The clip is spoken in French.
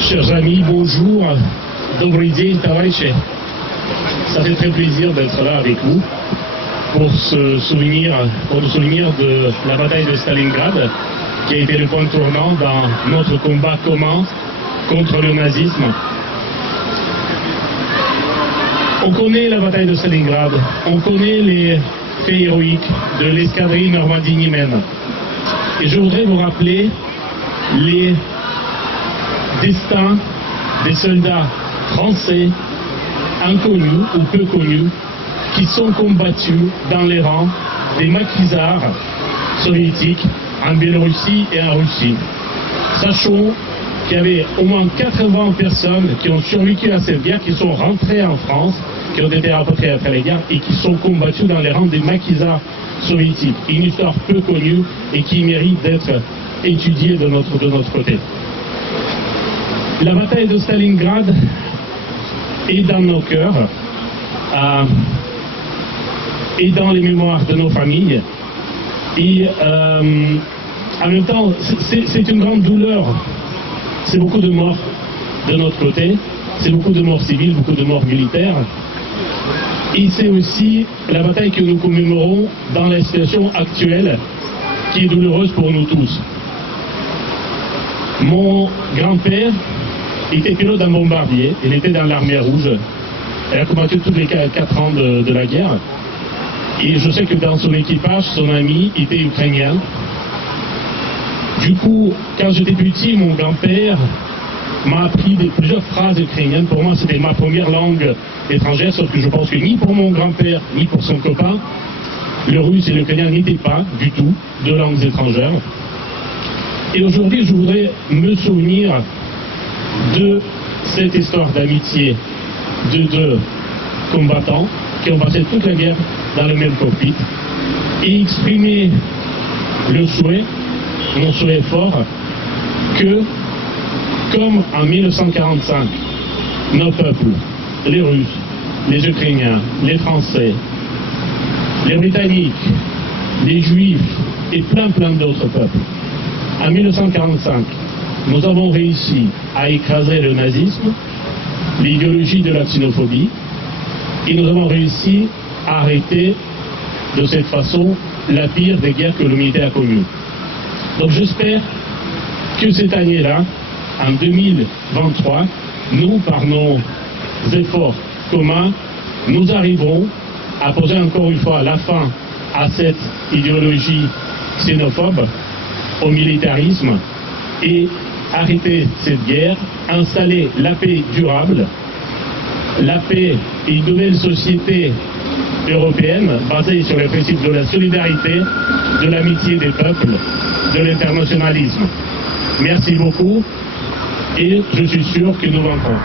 Chers amis, bonjour. Добрый день, товарищи. Ça fait très plaisir d'être là avec vous pour nous souvenir de la bataille de Stalingrad, qui a été le point tournant dans notre combat commun contre le nazisme. On connaît la bataille de Stalingrad, on connaît les faits héroïques de l'escadrille Normandie-Niemen. Et je voudrais vous rappeler les destins des soldats français inconnus ou peu connus qui sont combattus dans les rangs des maquisards soviétiques en Biélorussie et en Russie. Sachons qu'il y avait au moins 80 personnes qui ont survécu à cette guerre, qui sont rentrées en France, qui ont été rapatriées après la guerre et qui sont combattus dans les rangs des maquisards soviétiques. Une histoire peu connue et qui mérite d'être étudiée de notre côté. La bataille de Stalingrad est dans nos cœurs et dans les mémoires de nos familles. Et en même temps, c'est une grande douleur. C'est beaucoup de morts de notre côté, c'est beaucoup de morts civiles, beaucoup de morts militaires. Et c'est aussi la bataille que nous commémorons dans la situation actuelle qui est douloureuse pour nous tous. Mon grand-père était pilote d'un bombardier, il était dans l'armée rouge, il a combattu tous les 4 ans de la guerre. Et je sais que dans son équipage, son ami était ukrainien. Du coup, quand j'étais petit, mon grand-père m'a appris plusieurs phrases ukrainiennes. Pour moi, c'était ma première langue étrangère, sauf que je pense que ni pour mon grand-père, ni pour son copain, le russe et l'ukrainien n'étaient pas du tout deux langues étrangères. Et aujourd'hui, je voudrais me souvenir de cette histoire d'amitié de deux combattants qui ont passé toute la guerre dans le même cockpit et exprimer le souhait, mon souhait fort, que comme en 1945, nos peuples, les Russes, les Ukrainiens, les Français, les Britanniques, les Juifs et plein d'autres peuples, en 1945, nous avons réussi à écraser le nazisme, l'idéologie de la xénophobie, et nous avons réussi à arrêter de cette façon la pire des guerres que l'humanité a connues. Donc j'espère que cette année-là, en 2023, nous, par nos efforts communs, nous arriverons à poser encore une fois la fin à cette idéologie xénophobe, au militarisme, et arrêter cette guerre, installer la paix durable, la paix et une nouvelle société européenne basée sur les principes de la solidarité, de l'amitié des peuples, de l'internationalisme. Merci beaucoup et je suis sûr que nous vaincrons.